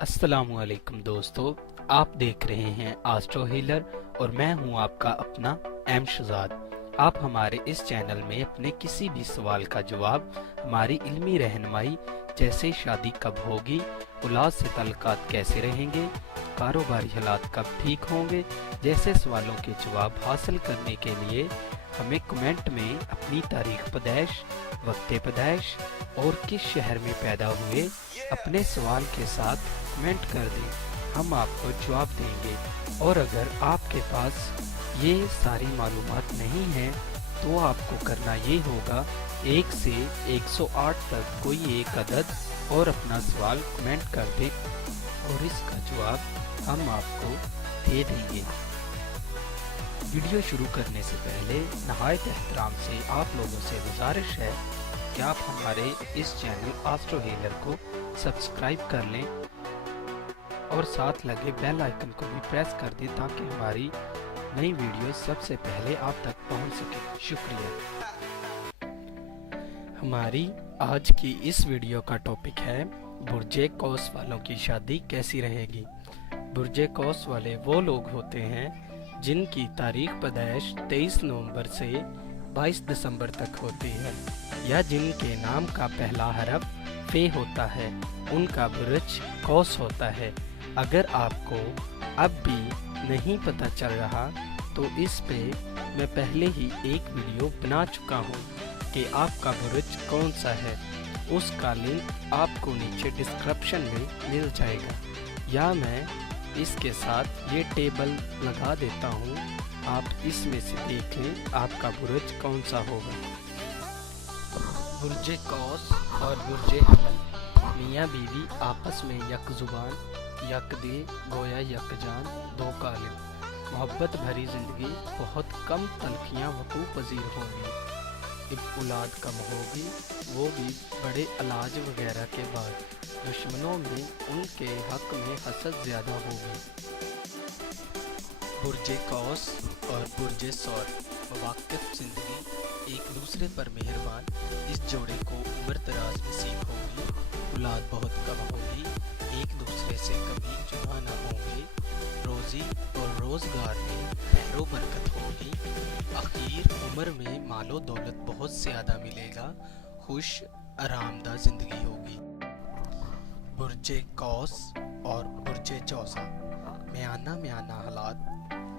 अस्सलाम वालेकुम दोस्तों, आप देख रहे हैं एस्ट्रो हीलर और मैं हूं आपका अपना एम शहजाद। आप हमारे इस चैनल में अपने किसी भी सवाल का जवाब, हमारी इल्मी रहनुमाई जैसे शादी कब होगी, औलाद से ताल्लुकात कैसे रहेंगे, कारोबारी हालात कब ठीक होंगे जैसे सवालों के जवाब हासिल करने के लिए हमें कमेंट में अपनी तारीख पैदाइश, वक्त पैदाइश और किस शहर में पैदा हुए अपने सवाल के साथ कमेंट कर दें। हम आपको जवाब देंगे। और अगर आपके पास ये सारी मालूमात नहीं है तो आपको करना ये होगा 1 से 108 तक कोई एक अदद और अपना सवाल कमेंट कर दें और इसका जवाब हम आपको दे देंगे। वीडियो शुरू करने से पहले नहायत एहतराम से आप लोगों से गुजारिश है कि आप हमारे इस चैनल एस्ट्रो हीलर को सब्सक्राइब कर लें और साथ लगे बेल आइकन को भी प्रेस कर दें ताकि हमारी नई वीडियो सबसे पहले आप तक पहुंच सके। शुक्रिया। हमारी आज की इस वीडियो का टॉपिक है बुर्जे कौस वालों की शादी कैसी रहेगी। बुर्जे कौस वाले वो लोग होते हैं जिनकी तारीख पैदाइश 23 नवंबर से 22 दिसंबर तक होती है या जिनके नाम का पहला हरफ फे होता है, उनका बुर्ज कौस होता है। अगर आपको अब भी नहीं पता चल रहा तो इस पे मैं पहले ही एक वीडियो बना चुका हूँ कि आपका बुर्ज कौन सा है। उसका लिंक आपको नीचे डिस्क्रिप्शन में मिल जाएगा या मैं इसके साथ ये टेबल लगा देता हूँ, आप इसमें से देख लें आपका बुर्ज कौन सा होगा। बुर्जे कौस और बुर्जे हमल, मियाँ बीवी आपस में यक जुबान यक दिल गोया यक जान दो कालिम। मोहब्बत भरी ज़िंदगी बहुत कम तलखियाँ वकू पजीर होंगी। जब औलाद कम होगी वो भी बड़े इलाज वगैरह के बाद। दुश्मनों में उनके हक में हसद ज़्यादा होगी। बुर्जे कौस और बुर्जे सौर वाकिफ ज़िंदगी एक दूसरे पर मेहरबान। इस जोड़े को उम्र दराज नसीब होगी, औलाद बहुत कम होगी, एक दूसरे से कभी जुदा न होंगे, रोज़ी और रोज़गार में खैरो बरकत होगी, आखिर उम्र में मालो दौलत बहुत ज़्यादा मिलेगा, खुश आरामदा ज़िंदगी होगी। बुर्जे कौस और बुर्जे चौसा म्याना हालात।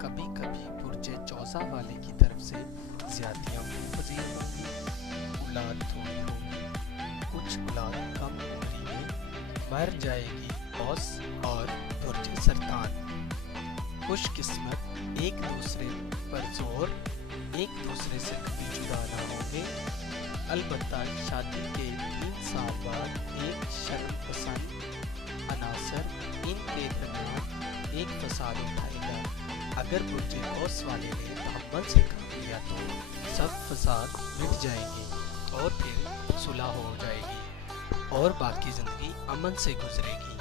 कभी कभी बुर्जे चौसा वाले की तरफ से ज़्यादतियाँ पजीर होंगी, औलाद थोड़ी होगी, कुछ औलाद कम उम्री में मर जाएगी। कौस और बुर्जे सरतान खुशकिस्मत, एक दूसरे पर जोर, एक दूसरे से कभी जुदा ना होंगे। अलबत्ता शादी के 3 साल बाद एक शर्म पसंद अनासर इनके दरमियान एक फसाद उठाएगा। अगर बुर्जे कौस वाले ने तहम्मुल से काम लिया तो सब फसाद मिट जाएंगे और फिर सुलह हो जाएगी और बाकी ज़िंदगी अमन से गुजरेगी,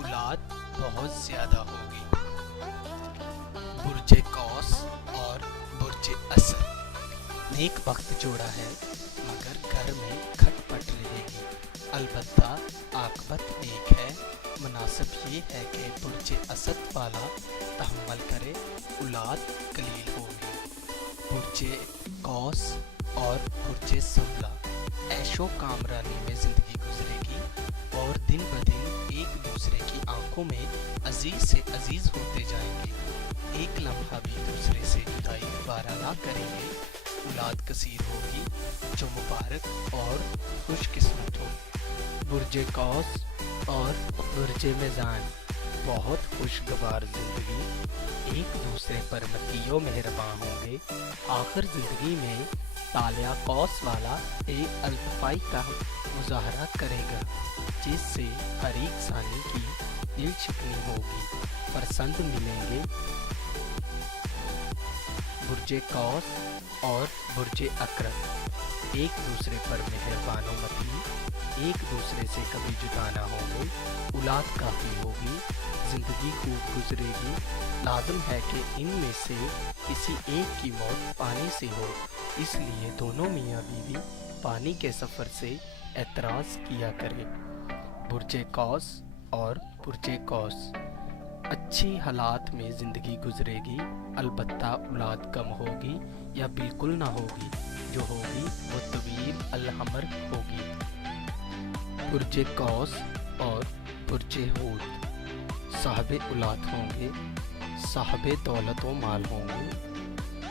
औलाद बहुत ज़्यादा होगी। बुर्जे कौस और बुर्जे असद नेक वक्त जोड़ा है मगर घर में खटपट रहेगी। अलबत्ता आकबत नेक है। मुनासिब ये है कि बुर्जे असद वाला तहम्मुल करे, औलाद कलील होगी। बुर्जे कौस और बुर्जे संभला ऐशो कामरानी में ज़िंदगी गुजरेगी और दिन ब दिन एक दूसरे की आंखों में अजीज से अजीज होते जाएंगे, एक लम्हा भी दूसरे से जुदाई दोबारा ना करेंगे। औलाद कसीर होगी जो मुबारक और खुशकिस्मत हो। बुर्जे कौस और बुर्जे मीज़ान बहुत खुशगवार ज़िंदगी, एक दूसरे पर मतीयो मेहरबान होंगे। आखिर ज़िंदगी में तालिया कौस वाला एक अल्तफ़ाई का मुज़ाहरा करेगा जिससे हर एक सानी की दिल शिकनी होगी, पसंद मिलेंगे। बुर्जे कौस और बुर्जे अकरम एक दूसरे पर मेहरबान मती, एक दूसरे से कभी जुदा ना होंगे, औलाद काफ़ी होगी, ज़िंदगी खूब गुजरेगी। लाज़िम है कि इनमें से किसी एक की मौत पानी से हो, इसलिए दोनों मियाँ बीवी पानी के सफ़र से एतराज़ किया करें। बुर्जे कौस اور پرچے قوس اچھی حالات میں زندگی گزرے گی، البتہ اولاد کم ہوگی یا بالکل نہ ہوگی، جو ہوگی وہ طویل العمر ہوگی۔ پرچے قوس اور پرچے ہود صاحب اولاد ہوں گے، صاحب دولت و مال ہوں گے،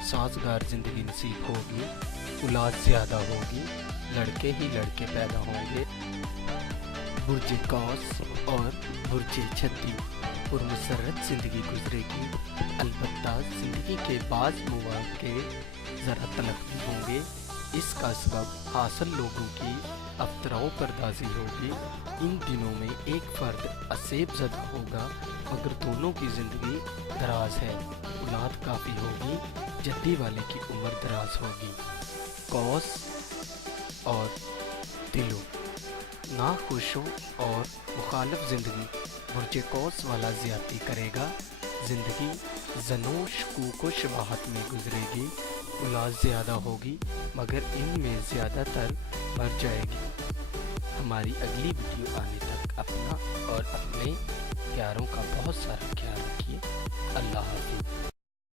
سازگار زندگی نصیب ہوگی، اولاد زیادہ ہوگی، لڑکے ہی لڑکے پیدا ہوں گے۔ برج قوس اور برج چھتی پرمسرت زندگی گزرے گی، البتہ زندگی کے بعض مواقع ذرا تلخ بھی ہوں گے۔ اس کا سبب حاصل لوگوں کی افطرا و پردازی ہوگی۔ ان دنوں میں ایک فرد اسیب زدہ ہوگا، مگر دونوں کی زندگی دراز ہے، اولاد کافی ہوگی، جدی والے کی عمر دراز ہوگی۔ قوس اور دلو ناخوشوں اور مخالف زندگی برج قوس والا زیادتی کرے گا، زندگی زنوں شکوک و شبہات میں گزرے گی، اولاد زیادہ ہوگی مگر ان میں زیادہ تر مر جائے گی۔ ہماری اگلی ویڈیو آنے تک اپنا اور اپنے پیاروں کا بہت سارا خیال رکھیے۔ اللہ حافظ۔